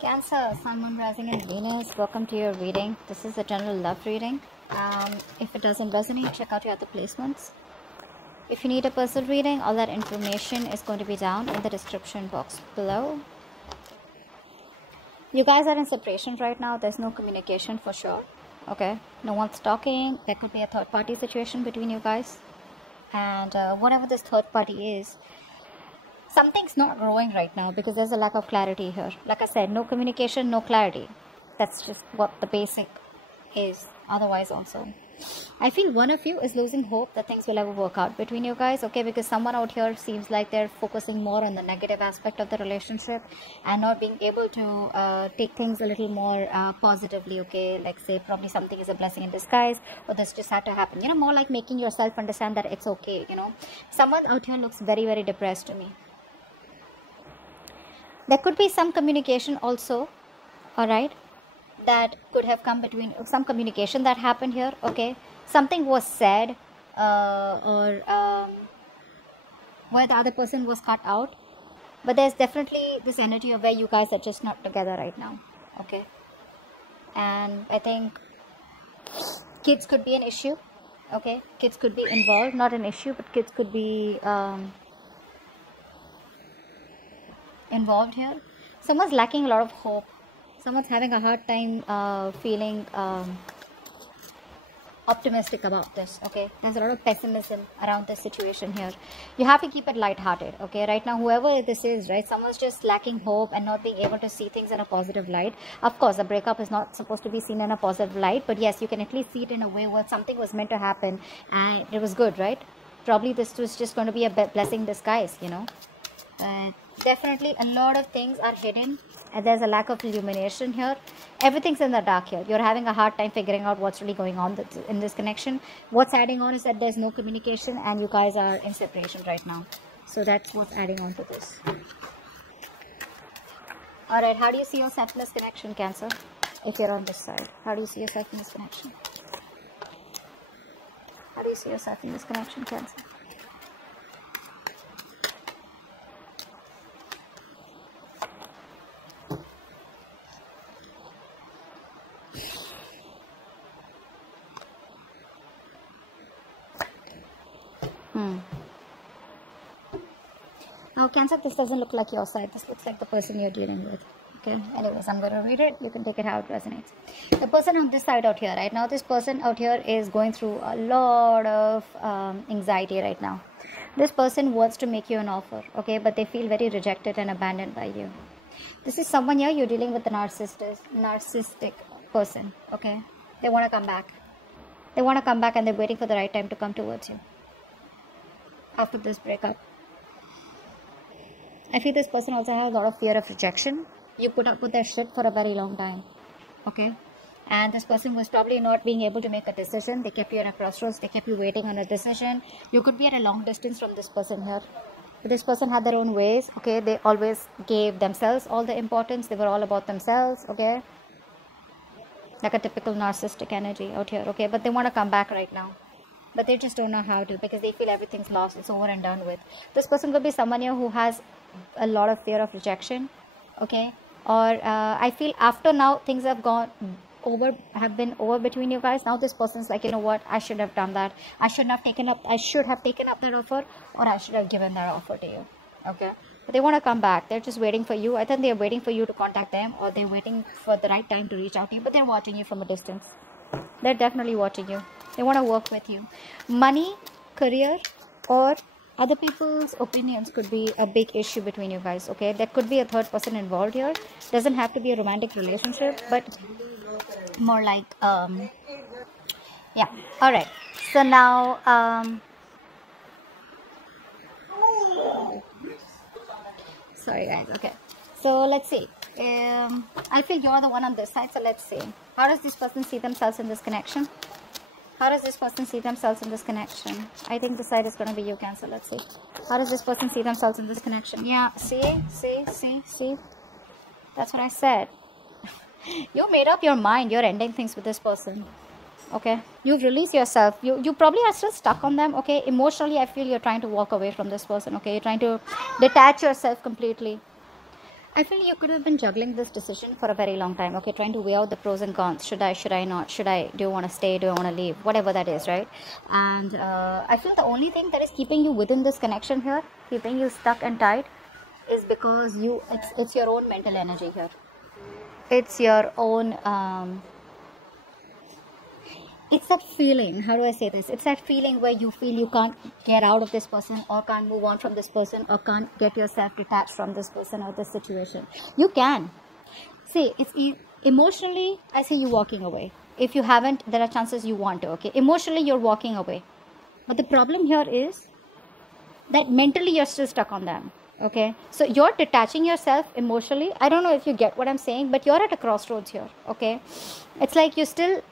Cancer, Sun, Moon, Rising and Venus, welcome to your reading. This is a general love reading. If it doesn't resonate, check out your other placements. If you need a personal reading, all that information is going to be down in the description box below. You guys are in separation right now. There's no communication for sure. Okay, no one's talking. There could be a third party situation between you guys. And whatever this third party is, something's not growing right now because there's a lack of clarity here. Like I said, no communication, no clarity. That's just what the basic is. Otherwise also, I feel one of you is losing hope that things will ever work out between you guys, okay? Because someone out here seems like they're focusing more on the negative aspect of the relationship and not being able to take things a little more positively, okay? Like say probably something is a blessing in disguise, or this just had to happen. You know, more like making yourself understand that it's okay, you know? Someone out here looks very, very depressed to me. There could be some communication also, alright, that could have come between, some communication that happened here, okay. Something was said or where the other person was cut out. But there's definitely this energy of where you guys are just not together right now, okay. And I think kids could be an issue, okay. Kids could be involved, not an issue, but kids could be involved here. Someone's lacking a lot of hope. Someone's having a hard time feeling optimistic about this, okay. There's a lot of pessimism around this situation here. You have to keep it light-hearted, okay. Right now, whoever this is, right, someone's just lacking hope and not being able to see things in a positive light. Of course, a breakup is not supposed to be seen in a positive light, but yes, you can at least see it in a way where something was meant to happen and it was good, right. Probably this was just going to be a blessing in disguise, you know. Definitely a lot of things are hidden and there's a lack of illumination here. Everything's in the dark here. You're having a hard time figuring out what's really going on in this connection. What's adding on is that there's no communication and you guys are in separation right now. So that's what's adding on to this. Alright, how do you see yourself in this connection, Cancer? If you're on this side, how do you see yourself in this connection? How do you see yourself in this connection, Cancer? Now, Cancer, this doesn't look like your side. This looks like the person you're dealing with. Okay. Anyways, I'm going to read it. You can take it how it resonates. The person on this side out here, right now, this person out here is going through a lot of anxiety right now. This person wants to make you an offer, okay, but they feel very rejected and abandoned by you. This is someone here you're dealing with a narcissistic person, okay. They want to come back. They want to come back and they're waiting for the right time to come towards you after this breakup. I feel this person also has a lot of fear of rejection. You put up with their shit for a very long time, okay? And this person was probably not being able to make a decision. They kept you at a crossroads. They kept you waiting on a decision. You could be at a long distance from this person here. But this person had their own ways, okay? They always gave themselves all the importance. They were all about themselves, okay? Like a typical narcissistic energy out here, okay? But they want to come back right now. But they just don't know how to because they feel everything's lost. It's over and done with. This person could be someone here who has a lot of fear of rejection, okay? Or I feel after now things have been over between you guys. Now this person's like, you know what, I should have done that. I should have taken up that offer, or I should have given that offer to you, okay? But they want to come back. They're just waiting for you. I think they're waiting for you to contact them, or they're waiting for the right time to reach out to you, but they're watching you from a distance. They're definitely watching you. They want to work with you. Money, career, or other people's opinions could be a big issue between you guys, okay? There could be a third person involved here. Doesn't have to be a romantic relationship, but more like, yeah. Alright. So now, sorry guys, okay. So let's see. I feel you're the one on this side, so let's see. How does this person see themselves in this connection? How does this person see themselves in this connection? I think the side is going to be you, Cancer. Let's see. How does this person see themselves in this connection? Yeah, see? That's what I said. You made up your mind. You're ending things with this person. Okay? You've released yourself. You probably are still stuck on them. Okay? Emotionally, I feel you're trying to walk away from this person. Okay? You're trying to detach yourself completely. I feel you could have been juggling this decision for a very long time. Okay, trying to weigh out the pros and cons. Should I not? Should I? Do you want to stay? Do I want to leave? Whatever that is, right? And I feel the only thing that is keeping you within this connection here, keeping you stuck and tight, is because it's your own mental energy here. It's your own. It's that feeling, how do I say this? It's that feeling where you feel you can't get out of this person, or can't move on from this person, or can't get yourself detached from this person or this situation. You can. See, emotionally, I say you walking away. If you haven't, there are chances you want to, okay? Emotionally, you're walking away. But the problem here is that mentally you're still stuck on them, okay? So you're detaching yourself emotionally. I don't know if you get what I'm saying, but you're at a crossroads here, okay? It's like you still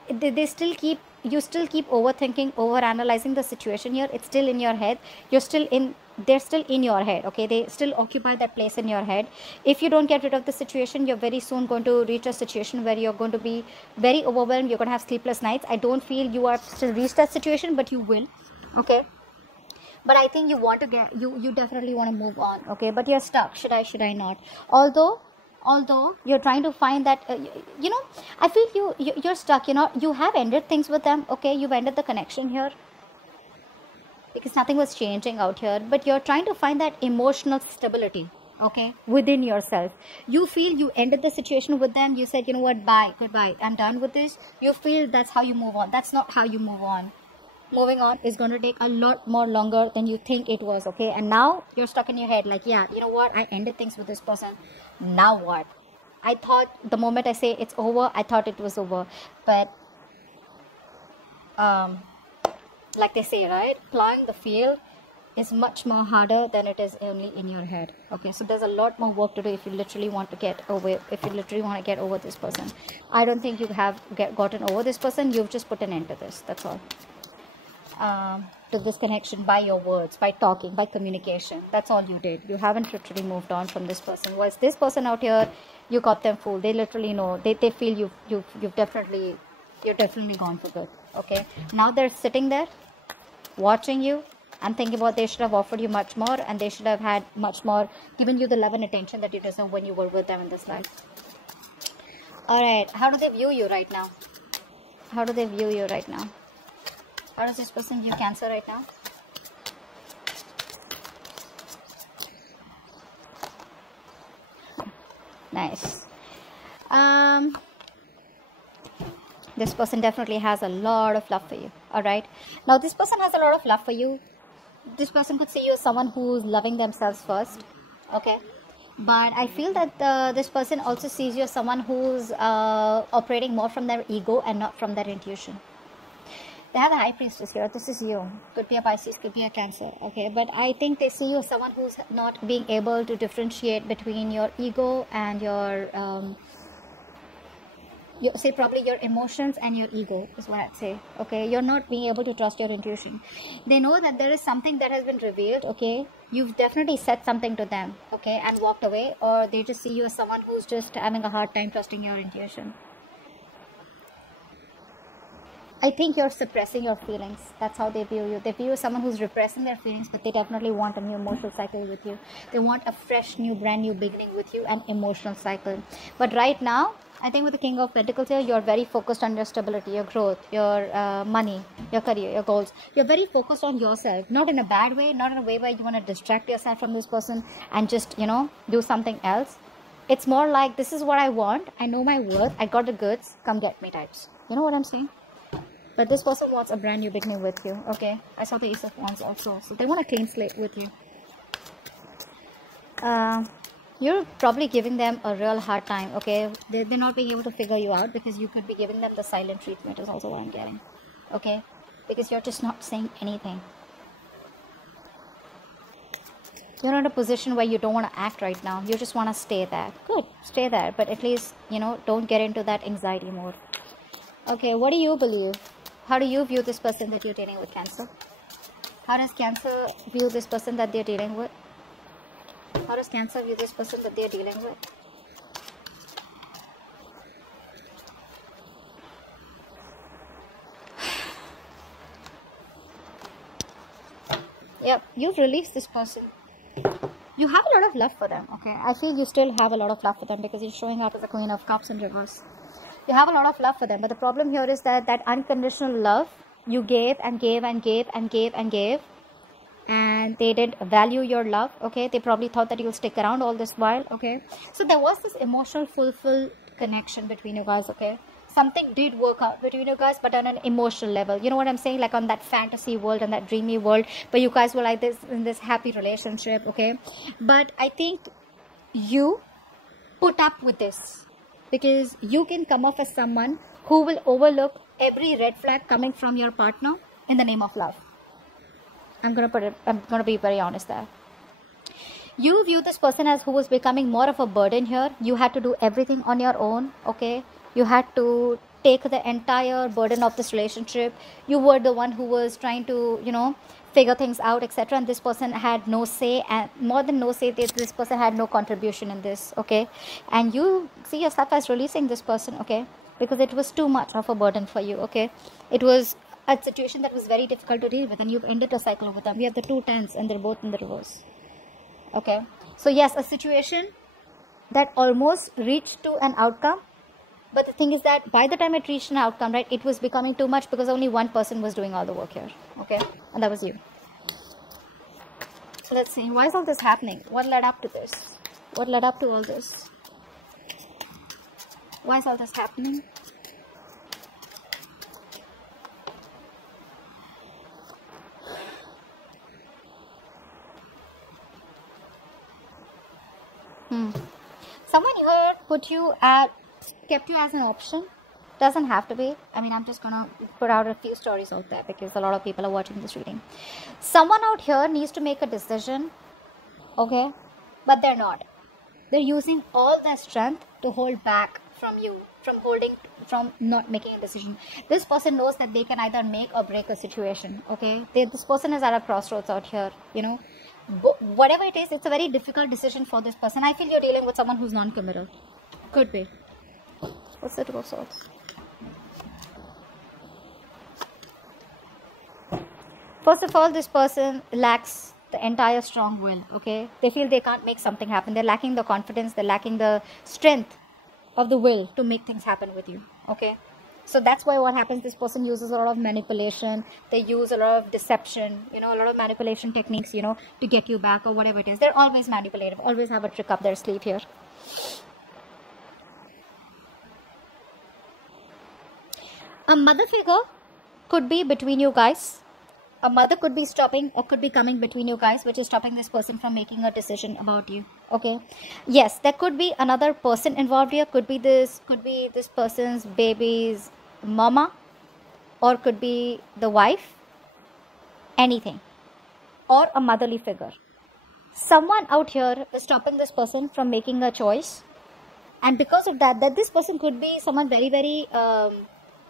keep overthinking, overanalyzing the situation here. It's still in your head. They're still in your head, okay? They still occupy that place in your head. If you don't get rid of the situation, you're very soon going to reach a situation where you're going to be very overwhelmed. You're going to have sleepless nights. I don't feel you are still reached that situation, but you will, okay? But I think you want to get, you definitely want to move on, okay? But you're stuck. Should I not? Although you're trying to find that, I feel you're stuck, you have ended things with them, okay? You've ended the connection here because nothing was changing out here, but you're trying to find that emotional stability, okay, within yourself. You feel you ended the situation with them. You said, you know what, bye, goodbye, I'm done with this. You feel that's how you move on. That's not how you move on. Moving on is going to take a lot more longer than you think it was, okay? And now you're stuck in your head like, yeah, you know what, I ended things with this person. Now what? I thought the moment I say it's over, I thought it was over. But like they say, right, plowing the field is much more harder than it is only in your head, okay? So there's a lot more work to do if you literally want to get over this person. I don't think you have gotten over this person. You've just put an end to this. That's all. To this connection by your words, by talking, by communication. That's all you did. You haven't literally moved on from this person. Was this person out here, you got them fooled. They literally know. They feel you're definitely gone for good. Okay. Now they're sitting there, watching you, and thinking about they should have offered you much more, and they should have had much more, given you the love and attention that you deserve when you were with them in this life. All right. How do they view you right now? How do they view you right now? How does this person view Cancer right now? Nice. This person definitely has a lot of love for you. All right. Now, this person has a lot of love for you. This person could see you as someone who's loving themselves first. Okay. But I feel that this person also sees you as someone who's operating more from their ego and not from their intuition. They have a High Priestess here. This is you. Could be a Pisces, could be a Cancer. Okay, but I think they see you as someone who's not being able to differentiate between your ego and your probably your emotions and your ego is what I'd say. Okay, you're not being able to trust your intuition. They know that there is something that has been revealed. Okay, you've definitely said something to them. Okay, and walked away, or they just see you as someone who's just having a hard time trusting your intuition. I think you're suppressing your feelings. That's how they view you. They view you as someone who's repressing their feelings, but they definitely want a new emotional cycle with you. They want a fresh, new, brand new beginning with you, an emotional cycle. But right now, I think with the King of Pentacles here, you're very focused on your stability, your growth, your money, your career, your goals. You're very focused on yourself, not in a bad way, not in a way where you want to distract yourself from this person and just, do something else. It's more like, this is what I want. I know my worth. I got the goods. Come get me types. You know what I'm saying? But this person wants a brand new beginning with you, okay? I saw the Ace of Wands also. So they want a clean slate with you. You're probably giving them a real hard time, okay? They're not being able to figure you out because you could be giving them the silent treatment is also what I'm getting, okay? Because you're just not saying anything. You're in a position where you don't want to act right now. You just want to stay there. Good, stay there. But at least, don't get into that anxiety mode. Okay, what do you believe? How do you view this person that you're dealing with, Cancer? How does Cancer view this person that they're dealing with? How does Cancer view this person that they're dealing with? Yep, you've released this person. you have a lot of love for them, okay? I feel you still have a lot of love for them because you're showing up as the Queen of Cups in reverse. You have a lot of love for them, but the problem here is that that unconditional love you gave and gave and gave and gave and gave, and they didn't value your love, okay? They probably thought that you'll stick around all this while, okay? So there was this emotional fulfilled connection between you guys, okay? Something did work out between you guys, but on an emotional level. You know what I'm saying? Like on that fantasy world and that dreamy world, but you guys were like this in this happy relationship, okay? But I think you put up with this because you can come off as someone who will overlook every red flag coming from your partner in the name of love. I'm gonna be very honest there. You view this person as who was becoming more of a burden here. You had to do everything on your own, okay? You had to take the entire burden of this relationship. You were the one who was trying to, you know, figure things out, etc. And this person had no say, and more than no say, this person had no contribution in this, okay? And you see yourself as releasing this person, okay? Because it was too much of a burden for you, okay? It was a situation that was very difficult to deal with, and you've ended a cycle with them. We have the 2 tens and they're both in the reverse, okay? So yes, a situation that almost reached to an outcome, but the thing is that by the time it reached an outcome, right, it was becoming too much because only one person was doing all the work here, okay? And that was you. So let's see, why is all this happening? What led up to this? What led up to all this? Why is all this happening? Someone here kept you as an option. Doesn't have to be. I mean, I'm just gonna put out a few stories out there because a lot of people are watching this reading. Someone out here needs to make a decision, okay? But they're not. They're using all their strength to hold back from you, from not making a decision. This person knows that they can either make or break a situation, okay? This person is at a crossroads out here, you know? Whatever it is, it's a very difficult decision for this person. I feel you're dealing with someone who's non-committal. Could be. What's the Two of Swords? First of all, this person lacks the entire strong will, okay? They feel they can't make something happen. They're lacking the confidence. They're lacking the strength of the will to make things happen with you, okay? So that's why what happens, this person uses a lot of manipulation. They use a lot of deception, you know, a lot of manipulation techniques, you know, to get you back or whatever it is. They're always manipulative, always have a trick up their sleeve here. A mother figure could be between you guys. A mother could be stopping or could be coming between you guys, which is stopping this person from making a decision about you, okay? Yes, there could be another person involved here. Could be this person's baby's mama, or could be the wife, anything, or a motherly figure. Someone out here is stopping this person from making a choice, and because of that this person could be someone very, very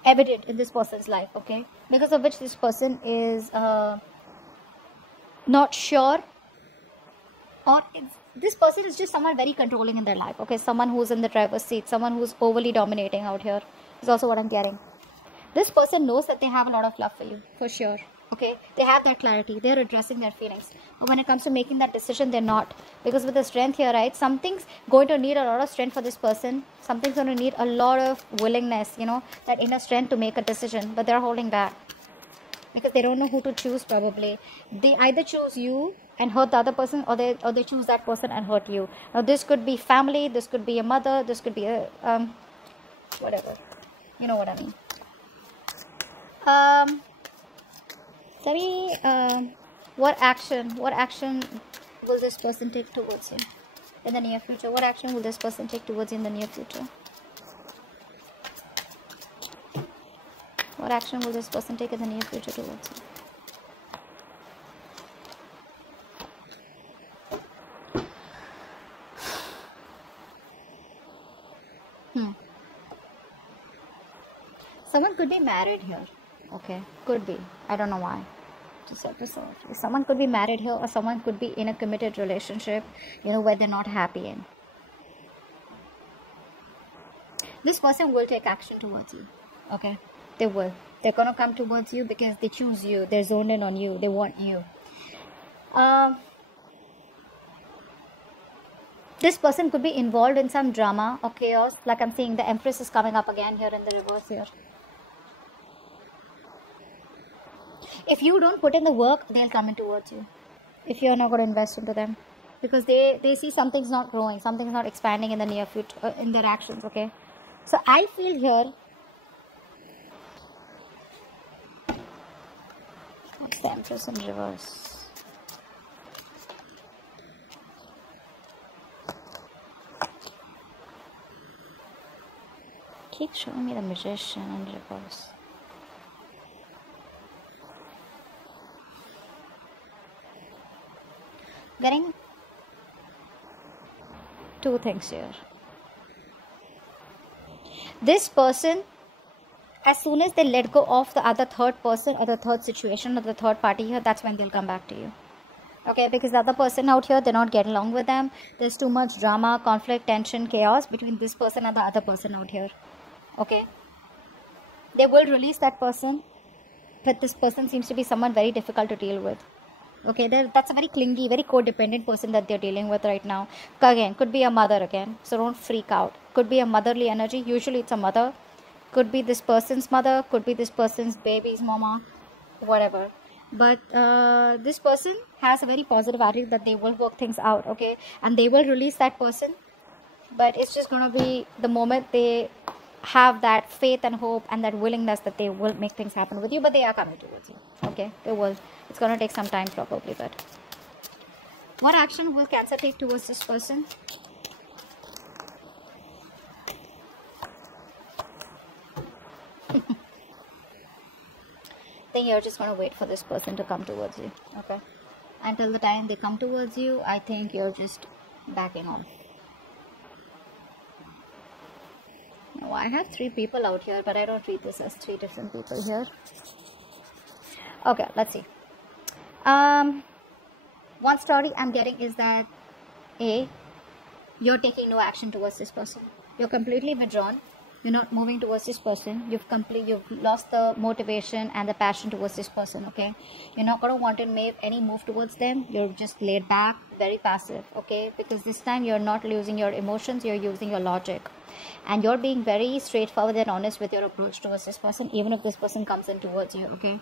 evident in this person's life, okay? Because of which this person is not sure, or this person is just someone very controlling in their life, okay? Someone who's in the driver's seat, someone who's overly dominating out here is also what I'm getting. This person knows that they have a lot of love for you, for sure, okay? They have that clarity. They're addressing their feelings. But when it comes to making that decision, they're not. Because with the strength here, right, something's going to need a lot of strength for this person. Something's going to need a lot of willingness, you know, that inner strength to make a decision. But they're holding back because they don't know who to choose probably. They either choose you and hurt the other person, or they choose that person and hurt you. Now, this could be family. This could be a mother. This could be a, whatever. You know what I mean. Tell me, what action will this person take towards you in the near future? What action will this person take towards you in the near future? What action will this person take in the near future towards you? Someone could be married here. Okay, could be. I don't know why. Just episode. Someone could be married here, or someone could be in a committed relationship, you know, where they're not happy in. This person will take action towards you. Okay, they will. They're gonna come towards you because they choose you. They're zoned in on you. They want you. This person could be involved in some drama or chaos. Like I'm seeing the Empress is coming up again here in the reverse here. If you don't put in the work, they'll come in towards you. If you're not going to invest into them. Because they see something's not growing, something's not expanding in the near future, in their actions, okay? So I feel here, what's the Empress in reverse? Keep showing me the Magician in reverse. Getting two things here. This person, as soon as they let go of the other third person or the third situation or the third party here, that's when they'll come back to you. Okay, because the other person out here, they're not getting along with them. There's too much drama, conflict, tension, chaos between this person and the other person out here. Okay, they will release that person, but this person seems to be someone very difficult to deal with. Okay, that's a very clingy, very codependent person that they're dealing with right now. Again, could be a mother again, so don't freak out. Could be a motherly energy. Usually it's a mother. Could be this person's mother, could be this person's baby's mama, whatever. But this person has a very positive attitude that they will work things out, okay? And they will release that person. But it's just going to be the moment they have that faith and hope and that willingness that they will make things happen with you, but they are coming towards you, okay? They will. It's going to take some time probably, but what action will Cancer take towards this person? I think you're just going to wait for this person to come towards you, okay? Until the time they come towards you, I think you're just backing off. Now, I have 3 people out here, but I don't read this as 3 different people here. Okay, let's see. One story I'm getting is that A, you're taking no action towards this person. You're completely withdrawn. You're not moving towards this person. You've lost the motivation and the passion towards this person, okay? You're not going to want to make any move towards them. You're just laid back, very passive, okay? Because this time you're not using your emotions, you're using your logic. And you're being very straightforward and honest with your approach towards this person, even if this person comes in towards you, okay?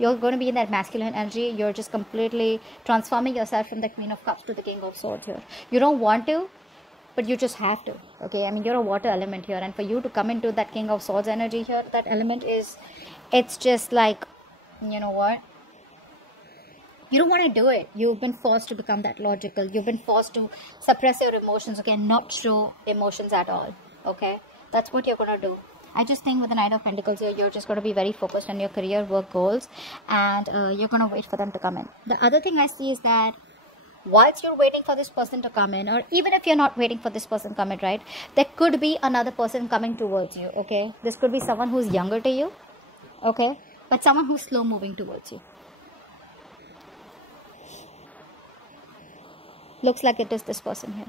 You're going to be in that masculine energy. You're just completely transforming yourself from the Queen of Cups to the King of Swords here. You don't want to, but you just have to, okay? I mean, you're a water element here, and for you to come into that King of Swords energy here, that element is, it's just like, you know what? You don't want to do it. You've been forced to become that logical. You've been forced to suppress your emotions, okay? Not show emotions at all, okay? That's what you're going to do. I just think with the Knight of Pentacles here, you're just going to be very focused on your career, work goals, and you're going to wait for them to come in. The other thing I see is that whilst you're waiting for this person to come in, or even if you're not waiting for this person to come in, right, there could be another person coming towards you, okay? This could be someone who's younger to you, okay? But someone who's slow moving towards you. Looks like it is this person here.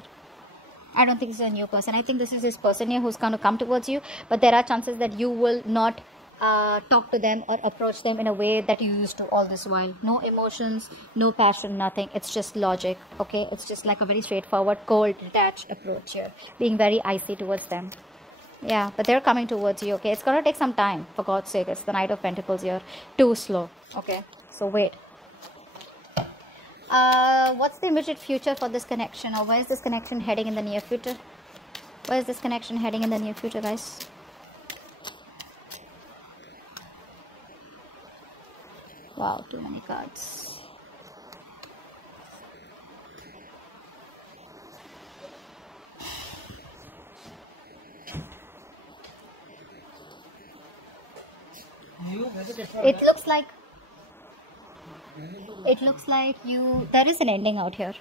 I don't think this is a new person. I think this is this person here who's going to come towards you. But there are chances that you will not talk to them or approach them in a way that you used to all this while. No emotions, no passion, nothing. It's just logic, okay? It's just like a very straightforward, cold, detached approach here. Being very icy towards them. Yeah, but they're coming towards you, okay? It's going to take some time, for God's sake. It's the Knight of Pentacles here. Too slow, okay? So wait. What's the immediate future for this connection, or where is this connection heading in the near future? Where is this connection heading in the near future, guys? Wow, too many cards. It looks like there is an ending out here.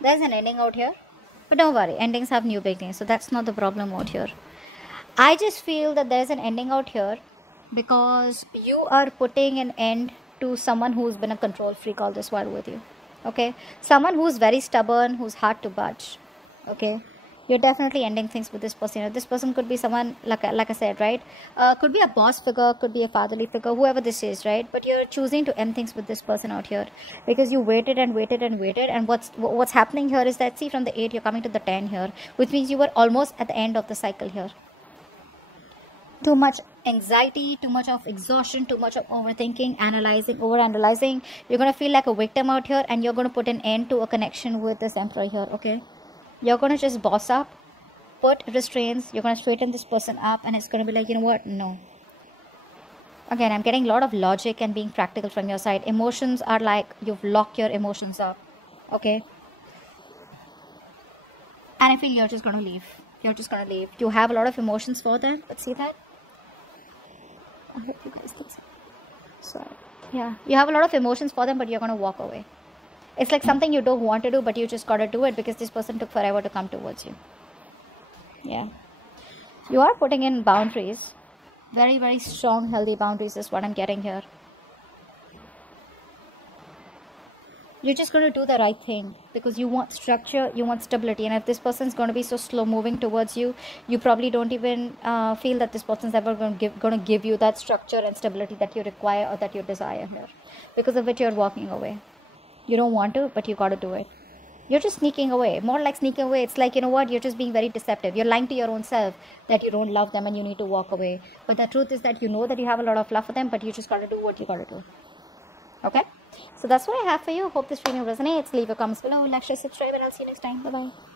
There's an ending out here. But don't worry, endings have new beginnings, so that's not the problem out here. I just feel that there's an ending out here because you are putting an end to someone who's been a control freak all this while with you. Okay? Someone who's very stubborn, who's hard to budge. Okay? You're definitely ending things with this person. You know, this person could be someone, like I said, right? Could be a boss figure, could be a fatherly figure, whoever this is, right? But you're choosing to end things with this person out here because you waited and waited and waited. And what's happening here is that, see, from the 8 you're coming to the 10 here, which means you were almost at the end of the cycle here. Too much anxiety, too much of exhaustion, too much of overthinking, analyzing, over-analyzing. You're going to feel like a victim out here, and you're going to put an end to a connection with this Emperor here, okay? You're going to just boss up, put restraints, you're going to straighten this person up, and it's going to be like, you know what, no. Again, I'm getting a lot of logic and being practical from your side. Emotions are like, you've locked your emotions up, okay? And I feel you're just going to leave. You're just going to leave. You have a lot of emotions for them, but see that? I hope you guys can see. Sorry. Yeah, you have a lot of emotions for them, but you're going to walk away. It's like something you don't want to do, but you just got to do it because this person took forever to come towards you. Yeah. You are putting in boundaries. Very, very strong, healthy boundaries is what I'm getting here. You're just going to do the right thing because you want structure, you want stability. And if this person's going to be so slow moving towards you, you probably don't even feel that this person's ever going to give you that structure and stability that you require or that you desire here. Because of which you're walking away. You don't want to, but you got to do it. You're just sneaking away. More like sneaking away. It's like, you know what, you're just being very deceptive. You're lying to your own self that you don't love them and you need to walk away. But the truth is that you know that you have a lot of love for them, but you just got to do what you got to do. Okay? So that's what I have for you. Hope this video resonates. Leave your comments below, like, share, subscribe, and I'll see you next time. Bye-bye.